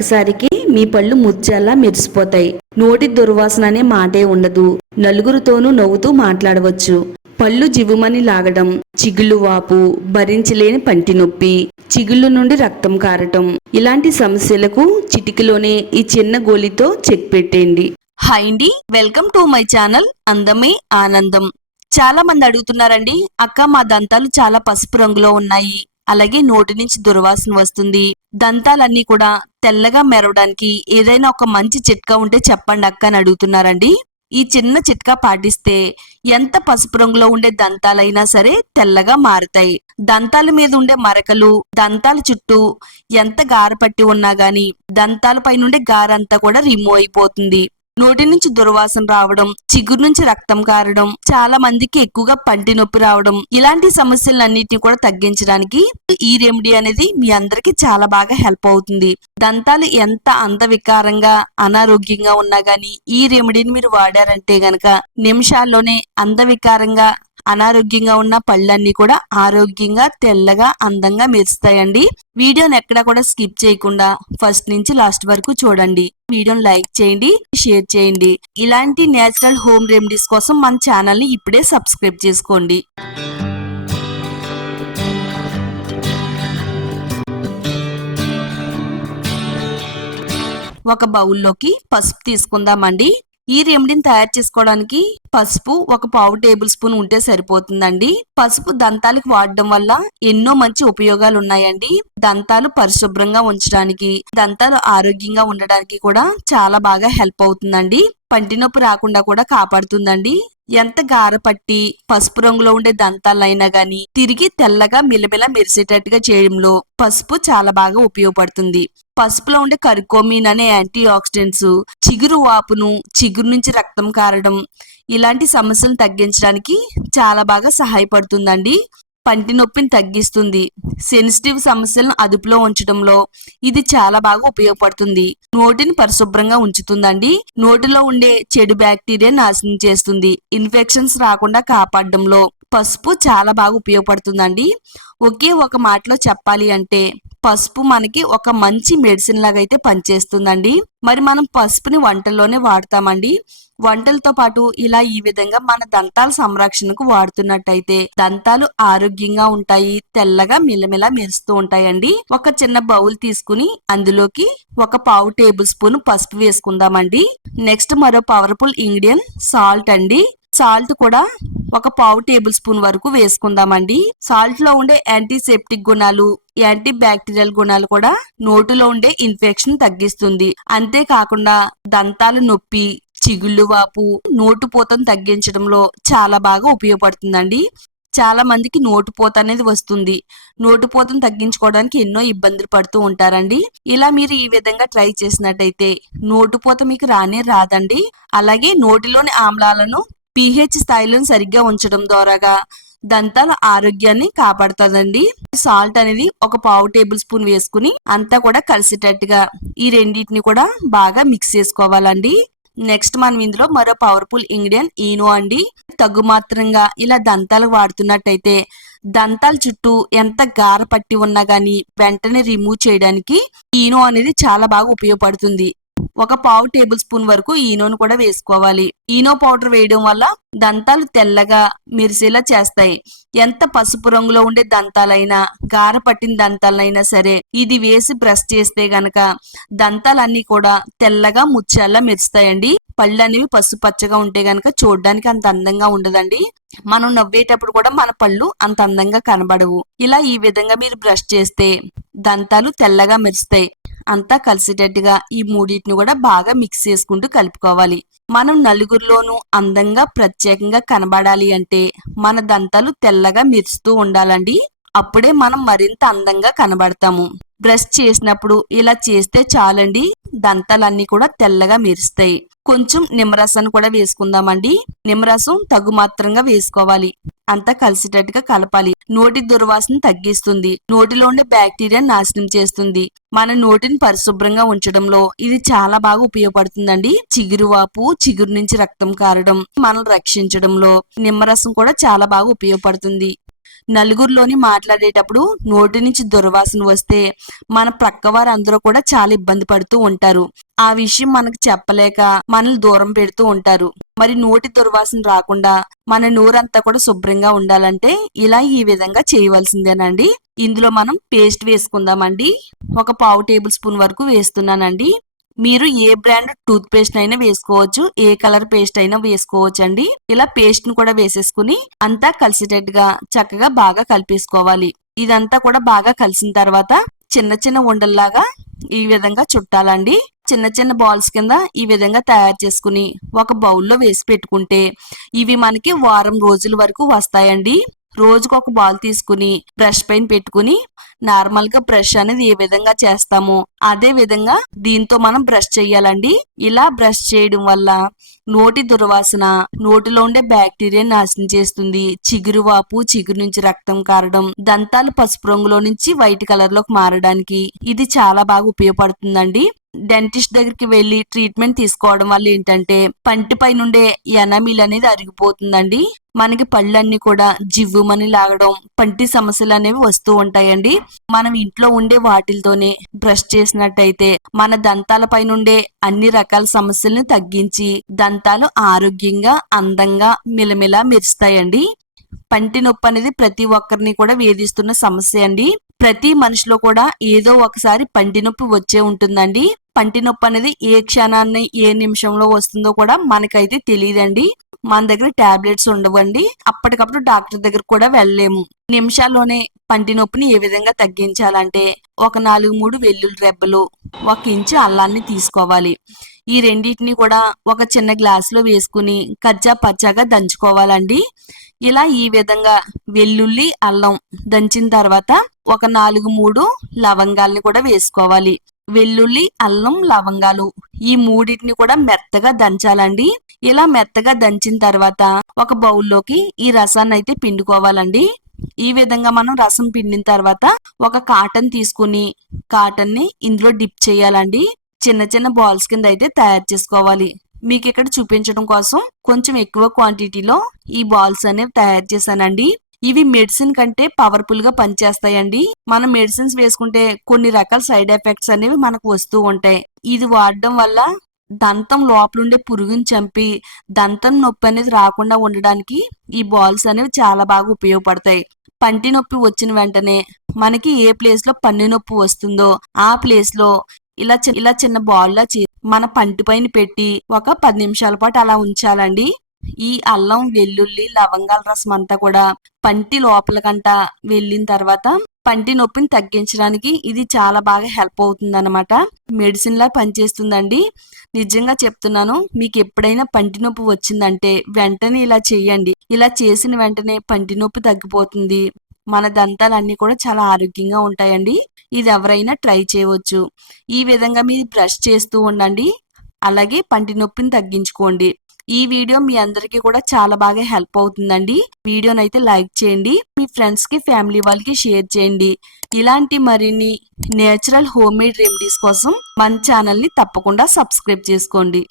ఒక్కసారికి మీ పళ్ళు ముత్యాల్లా మెరిసిపోతాయి. నోటి దుర్వాసన అనే మాటే ఉండదు. నలుగురితోనూ నవ్వుతూ మాట్లాడవచ్చు. పళ్ళు జివ్వుమని లాగడం, చిగుళ్ళు వాపు, భరించలేని పంటి నొప్పి, చిగుళ్ళు నుండి రక్తం కారటం, ఇలాంటి సమస్యలకు చిటికలోనే ఈ చిన్న గోలితో చెక్ పెట్టేయండి. హాయ్ అండి, వెల్కమ్ టు మై ఛానల్ అందమే ఆనందం. చాలా మంది అడుగుతున్నారండి, అక్క మా దంతాలు చాలా పసుపు రంగులో ఉన్నాయి, అలాగే నోటి నుంచి దుర్వాసన వస్తుంది, దంతాలన్నీ కూడా తెల్లగా మెరవడానికి ఏదైనా ఒక మంచి చిట్కా ఉంటే చెప్పండి అక్క అని అడుగుతున్నారండి. ఈ చిన్న చిట్కా పాటిస్తే ఎంత పసుపు రంగులో ఉండే దంతాలైనా సరే తెల్లగా మారుతాయి. దంతాల మీద ఉండే మరకలు, దంతాల చుట్టూ ఎంత గార పట్టి ఉన్నా గాని దంతాల పైనుండే గారంతా కూడా రిమూవ్ అయిపోతుంది. నోటి నుంచి దుర్వాసన రావడం, చిగురు నుంచి రక్తం కారడం, చాలా మందికి ఎక్కువగా పంటి నొప్పి రావడం, ఇలాంటి సమస్యలన్నిటిని కూడా తగ్గించడానికి ఈ రెమెడీ అనేది మీ అందరికి చాలా బాగా హెల్ప్ అవుతుంది. దంతాలు ఎంత అందవికారంగా అనారోగ్యంగా ఉన్నా గానీ ఈ రెమెడీని మీరు వాడారంటే గనక నిమిషాల్లోనే అందవికారంగా అనారోగ్యంగా ఉన్న పళ్ళన్నీ కూడా ఆరోగ్యంగా తెల్లగా అందంగా మెరుస్తాయండి. వీడియోని ఎక్కడా కూడా స్కిప్ చేయకుండా ఫస్ట్ నుంచి లాస్ట్ వరకు చూడండి. వీడియోని లైక్ చేయండి, షేర్ చేయండి. ఇలాంటి నేచురల్ హోమ్ రెమెడీస్ కోసం మన ఛానల్ ని ఇప్పుడే సబ్స్క్రైబ్ చేసుకోండి. ఒక బౌల్లోకి పసుపు తీసుకుందామండి. ఈ రెమెడీని తయారు చేసుకోవడానికి పసుపు ఒక పావు టేబుల్ స్పూన్ ఉంటే సరిపోతుందండి. పసుపు దంతాలకు వాడడం వల్ల ఎన్నో మంచి ఉపయోగాలు ఉన్నాయండి. దంతాలు పరిశుభ్రంగా ఉంచడానికి, దంతాలు ఆరోగ్యంగా ఉండడానికి కూడా చాలా బాగా హెల్ప్ అవుతుందండి. పంటి నొప్పి రాకుండా కూడా కాపాడుతుందండి. ఎంత గారపట్టి పసుపు రంగులో ఉండే దంతాలైనా గాని తిరిగి తెల్లగా మిలమిల మెరిసేటట్టుగా చేయడంలో పసుపు చాలా బాగా ఉపయోగపడుతుంది. పసుపులో ఉండే కర్కోమిన్ అనే యాంటీ ఆక్సిడెంట్స్ చిగురు వాపును, చిగురు నుంచి రక్తం కారడం, ఇలాంటి సమస్యలను తగ్గించడానికి చాలా బాగా సహాయపడుతుందండి. పంటి నొప్పిని తగ్గిస్తుంది. సెన్సిటివ్ సమస్యలను అదుపులో ఉంచడంలో ఇది చాలా బాగా ఉపయోగపడుతుంది. నోటిని పరిశుభ్రంగా ఉంచుతుందండి. నోటిలో ఉండే చెడు బ్యాక్టీరియా నాశనం చేస్తుంది. ఇన్ఫెక్షన్స్ రాకుండా కాపాడడంలో పసుపు చాలా బాగా ఉపయోగపడుతుందండి. ఒకే ఒక మాటలో చెప్పాలి అంటే పసుపు మనకి ఒక మంచి మెడిసిన్ లాగా అయితే పనిచేస్తుందండి. మరి మనం పసుపుని వంటల్లోనే వాడతామండి. వంటలతో పాటు ఇలా ఈ విధంగా మన దంతాల సంరక్షణకు వాడుతున్నట్టయితే దంతాలు ఆరోగ్యంగా ఉంటాయి, తెల్లగా మిలమిలా మెరుస్తూ ఉంటాయండి. ఒక చిన్న బౌల్ తీసుకుని అందులోకి ఒక పావు టేబుల్ స్పూన్ పసుపు వేసుకుందామండి. నెక్స్ట్ మరో పవర్ఫుల్ ఇంగ్రీడియంట్ సాల్ట్ అండి. సాల్ట్ కూడా ఒక పావు టేబుల్ స్పూన్ వరకు వేసుకుందామండి. సాల్ట్ లో ఉండే యాంటీసెప్టిక్ గుణాలు, యాంటీ బ్యాక్టీరియల్ గుణాలు కూడా నోటిలో ఉండే ఇన్ఫెక్షన్ తగ్గిస్తుంది. అంతేకాకుండా దంతాల నొప్పి, చిగుళ్ళు వాపు, నోటుపోతను తగ్గించడంలో చాలా బాగా ఉపయోగపడుతుందండి. చాలా మందికి నోటుపోత అనేది వస్తుంది. నోటుపోతను తగ్గించుకోవడానికి ఎన్నో ఇబ్బందులు పడుతూ ఉంటారండి. ఇలా మీరు ఈ విధంగా ట్రై చేసినట్టయితే నోటుపోత మీకు రానే రాదండి. అలాగే నోటిలోని ఆమ్లాలను pH స్థాయిలను సరిగ్గా ఉంచడం ద్వారాగా దంతాల ఆరోగ్యాన్ని కాపాడుతుందండి. సాల్ట్ అనేది ఒక పావు టేబుల్ స్పూన్ వేసుకుని అంతా కూడా కలిసేటట్టుగా ఈ రెండింటిని కూడా బాగా మిక్స్ చేసుకోవాలండి. నెక్స్ట్ మనం ఇందులో మరో పవర్ఫుల్ ఇంగ్రీడియంట్ ఈనో అండి. తగ్గు మాత్రంగా ఇలా దంతాలు వాడుతున్నట్టయితే దంతాల చుట్టూ ఎంత గార పట్టి ఉన్నా గానీ వెంటనే రిమూవ్ చేయడానికి ఈనో అనేది చాలా బాగా ఉపయోగపడుతుంది. ఒక పావు టేబుల్ స్పూన్ వరకు ఈనోను కూడా వేసుకోవాలి. ఈనో పౌడర్ వేయడం వల్ల దంతాలు తెల్లగా మెరిసేలా చేస్తాయి. ఎంత పసుపు రంగులో ఉండే దంతాలైనా, గార పట్టిన దంతాలైనా సరే ఇది వేసి బ్రష్ చేస్తే గనక దంతాలన్నీ కూడా తెల్లగా ముత్యాల్లా మెరుస్తాయండి. పళ్ళు అనేవి పసుపు పచ్చగా ఉంటే గనక చూడడానికి అంత అందంగా ఉండదండి. మనం నవ్వేటప్పుడు కూడా మన పళ్ళు అంత అందంగా కనబడవు. ఇలా ఈ విధంగా మీరు బ్రష్ చేస్తే దంతాలు తెల్లగా మెరుస్తాయి. అంతా కలిసేటట్టుగా ఈ మూడింటిని కూడా బాగా మిక్స్ చేసుకుంటూ కలుపుకోవాలి. మనం నలుగురిలోనూ అందంగా ప్రత్యేకంగా కనబడాలి అంటే మన దంతాలు తెల్లగా మెరుస్తూ ఉండాలండి. అప్పుడే మనం మరింత అందంగా కనబడతాము. బ్రష్ చేసినప్పుడు ఇలా చేస్తే చాలండి, దంతాలన్నీ కూడా తెల్లగా మెరుస్తాయి. కొంచెం నిమ్మరసాన్ని కూడా వేసుకుందామండి. నిమ్మరసం తగు మాత్రంగా వేసుకోవాలి. అంతా కలిసేటట్టుగా కలపాలి. నోటి దుర్వాసన తగ్గిస్తుంది. నోటిలో ఉండే బ్యాక్టీరియా నాశనం చేస్తుంది. మన నోటిని పరిశుభ్రంగా ఉంచడంలో ఇది చాలా బాగా ఉపయోగపడుతుందండి. చిగురు వాపు, చిగురు నుంచి రక్తం కారడం మనల్ని రక్షించడంలో నిమ్మరసం కూడా చాలా బాగా ఉపయోగపడుతుంది. నలుగురిలోని మాట్లాడేటప్పుడు నోటి నుంచి దుర్వాసన వస్తే మన ప్రక్క వారందరూ కూడా చాలా ఇబ్బంది పడుతూ ఉంటారు. ఆ విషయం మనకు చెప్పలేక మనల్ని దూరం పెడుతూ ఉంటారు. మరి నోటి దుర్వాసన రాకుండా మన నోరంతా కూడా శుభ్రంగా ఉండాలంటే ఇలా ఈ విధంగా చేయవలసిందేనండి. ఇందులో మనం పేస్ట్ వేసుకుందామండి. ఒక పావు టేబుల్ స్పూన్ వరకు వేస్తున్నానండి. మీరు ఏ బ్రాండ్ టూత్ పేస్ట్ అయినా వేసుకోవచ్చు, ఏ కలర్ పేస్ట్ అయినా వేసుకోవచ్చు అండి. ఇలా పేస్ట్ ను కూడా వేసేసుకుని అంతా కలిసేటట్టుగా చక్కగా బాగా కలిపేసుకోవాలి. ఇదంతా కూడా బాగా కలిసిన తర్వాత చిన్న చిన్న ఉండల్లాగా ఈ విధంగా చుట్టాలండి. చిన్న చిన్న బాల్స్ కింద ఈ విధంగా తయారు చేసుకుని ఒక బౌల్లో వేసి పెట్టుకుంటే ఇవి మనకి వారం రోజుల వరకు వస్తాయండి. రోజుకు ఒక బాల్ తీసుకుని బ్రష్ పైన పెట్టుకుని నార్మల్ గా బ్రష్ అనేది ఏ విధంగా చేస్తామో అదే విధంగా దీంతో మనం బ్రష్ చేయాలండి. ఇలా బ్రష్ చేయడం వల్ల నోటి దుర్వాసన, నోటిలో ఉండే బ్యాక్టీరియా నాశనం చేస్తుంది. చిగురు వాపు, చిగురు నుంచి రక్తం కారడం, దంతాలు పసుపు రంగులో నుంచి వైట్ కలర్ లోకి మారడానికి ఇది చాలా బాగా ఉపయోగపడుతుందండి. డెంటిస్ట్ దగ్గరికి వెళ్లి ట్రీట్మెంట్ తీసుకోవడం వల్ల ఏంటంటే పంటిపై నుండే ఎనామిల్ అనేది అరిగిపోతుందండి. మనకి పళ్ళన్నీ కూడా జివ్వుమని లాగడం, పంటి సమస్యలు అనేవి వస్తూ ఉంటాయండి. మనం ఇంట్లో ఉండే వాటిలతోనే బ్రష్ చేసినట్టయితే మన దంతాల పై నుండే అన్ని రకాల సమస్యలను తగ్గించి దంతాలు ఆరోగ్యంగా, అందంగా మిలమిలా మెరుస్తాయండి. పంటి నొప్పి అనేది ప్రతి ఒక్కరిని కూడా వేధిస్తున్న సమస్య అండి. ప్రతి మనిషిలో కూడా ఏదో ఒకసారి పంటి నొప్పి వచ్చే ఉంటుందండి. పంటి నొప్పి అనేది ఏ క్షణాన్ని ఏ నిమిషంలో వస్తుందో కూడా మనకైతే తెలియదండి. మన దగ్గర టాబ్లెట్స్ ఉండవండి. అప్పటికప్పుడు డాక్టర్ దగ్గర కూడా వెళ్ళలేము. నిమిషాల్లోనే పంటి నొప్పిని ఏ విధంగా తగ్గించాలంటే ఒక 4-3 వెల్లుల్లి రెబ్బలు, 1 ఇంచు అల్లాన్ని తీసుకోవాలి. ఈ రెండింటిని కూడా ఒక చిన్న గ్లాసులో వేసుకుని కచ్చా పచ్చాగా దంచుకోవాలండి. ఇలా ఈ విధంగా వెల్లుల్లి, అల్లం దంచిన తర్వాత ఒక 4-3 లవంగాల్ని కూడా వేసుకోవాలి. వెల్లుల్లి, అల్లం, లవంగాలు ఈ మూడింటిని కూడా మెత్తగా దంచాలండి. ఇలా మెత్తగా దంచిన తర్వాత ఒక బౌల్లోకి ఈ రసాన్ని అయితే పిండుకోవాలండి. ఈ విధంగా మనం రసం పిండిన తర్వాత ఒక కాటన్ తీసుకుని కాటన్ ని ఇందులో డిప్ చేయాలండి. చిన్న చిన్న బాల్స్ కింద అయితే తయారు చేసుకోవాలి. మీకు ఇక్కడ చూపించడం కోసం కొంచెం ఎక్కువ క్వాంటిటీలో ఈ బాల్స్ అనేవి తయారు చేశానండి. ఇవి మెడిసిన్ కంటే పవర్ఫుల్ గా పనిచేస్తాయండి. మనం మెడిసిన్స్ వేసుకుంటే కొన్ని రకాల సైడ్ ఎఫెక్ట్స్ అనేవి మనకు వస్తూ ఉంటాయి. ఇది వాడడం వల్ల దంతం లోపలుండే పురుగుని చంపి దంతం నొప్పి అనేది రాకుండా ఉండడానికి ఈ బాల్స్ అనేవి చాలా బాగా ఉపయోగపడతాయి. పంటి నొప్పి వచ్చిన వెంటనే మనకి ఏ ప్లేస్ లో పన్ను నొప్పి వస్తుందో ఆ ప్లేస్ లో ఇలా చిన్న బాల్ లా మన పంటి పైన పెట్టి ఒక 10 నిమిషాల పాటు అలా ఉంచాలండి. ఈ అల్లం, వెల్లుల్లి, లవంగాల రసం అంతా కూడా పంటి లోపలకంట వెళ్ళిన తర్వాత పంటి నొప్పిని తగ్గించడానికి ఇది చాలా బాగా హెల్ప్ అవుతుంది అనమాట. మెడిసిన్ లా పనిచేస్తుందండి. నిజంగా చెప్తున్నాను, మీకు ఎప్పుడైనా పంటి నొప్పి వచ్చిందంటే వెంటనే ఇలా చేయండి. ఇలా చేసిన వెంటనే పంటి నొప్పి తగ్గిపోతుంది. మన దంతాలన్నీ కూడా చాలా ఆరోగ్యంగా ఉంటాయండి. ఇది ఎవరైనా ట్రై చేయవచ్చు. ఈ విధంగా మీరు బ్రష్ చేస్తూ ఉండండి. అలాగే పంటి నొప్పిని తగ్గించుకోండి. ఈ వీడియో మీ అందరికీ కూడా చాలా బాగా హెల్ప్ అవుతుందండి. వీడియోనైతే లైక్ చేయండి. మీ ఫ్రెండ్స్ కి, ఫ్యామిలీ వాళ్ళకి షేర్ చేయండి. ఇలాంటి మరిన్ని నేచురల్ హోమ్ మేడ్ రెమెడీస్ కోసం మన ఛానల్ ని తప్పకుండా సబ్స్క్రైబ్ చేసుకోండి.